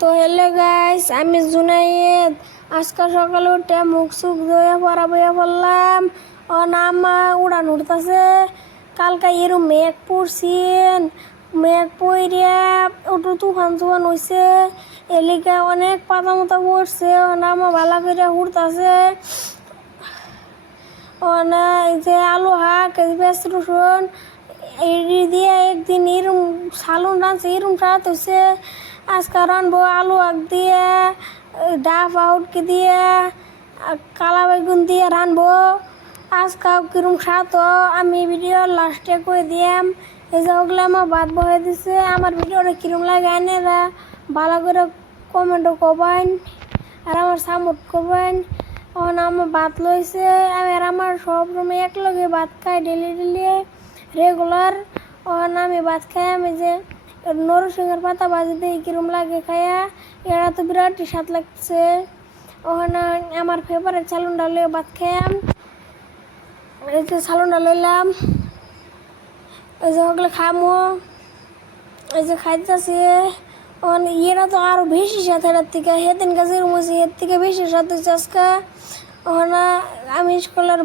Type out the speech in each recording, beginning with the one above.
তো hello guys, আমি জুনাইদ। আজকে সকালে উঠে মুখ সুখ ধুয়ে পড়া বইয়া পড়লাম। ও নামা উড়ান উঠতেছে। কালকে এরম মেঘ পড়ছেন, মেঘ পড়িয়া ওটু তুফান তুফান হয়েছে। এলিকা অনেক পাতা মতো পড়ছে। ও নামা ভালো করে উঠতেছে। ও না এই যে আলু শাক, পেঁয়াজ রসুন এই দিয়ে একদিন এরম সালুন রাঁধছে, এরম স্বাদ হয়েছে। আজকে রানবো আলু শাক দিয়ে, ডাব আউটকে দিয়ে, কালা বেগুন দিয়ে রানবো। আজকে কিরম স্বাদ আমি ভিডিও লাস্টে করে দিয়াম। এই যে ওগুলো আমার ভাত বয়ে দিছে। আমার ভিডিওটা কিরম লাগে আনেরা ভালো করে কমেন্টও করবেন, আর আমার সাপোর্ট করবেন। এখন আমার ভাত লইছে, আমি আর আমার সব রুমে এক লগে ভাত খাই ডেলি রেগুলার। এখন আমি ভাত খাই, আমি যে নরসিংহের পাতা ভাজি দিই কিরম লাগে খাইয়া, এরা তো বিরাট স্বাদ লাগছে। ওখানে আমার ফেভারিট সালুন ডালে ভাত খাইয়াম। এই যে সালুন লইলাম, এই যে ওগুলো খামো, এই যে খাইতেছে। এরা তো আরো বেশি স্বাদ এর থেকে, সেদিন গাছে রুমেছে এর থেকে বেশি স্বাদ হয়েছে আজকে। ওখানে আমি স্কুলের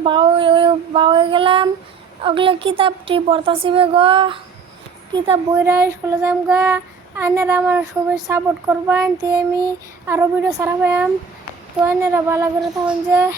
বাউ হয়ে গেলাম। ওগুলো কিতাবটি পড়তাছি গো, কিতাব বইরা স্কুলে যাম গা। আইনারা আমার সবাই সাপোর্ট করবেন, তে আমি আরো ভিডিও ছাড়া পাইম। তো আইনারা ভালো করে থাকুন যে।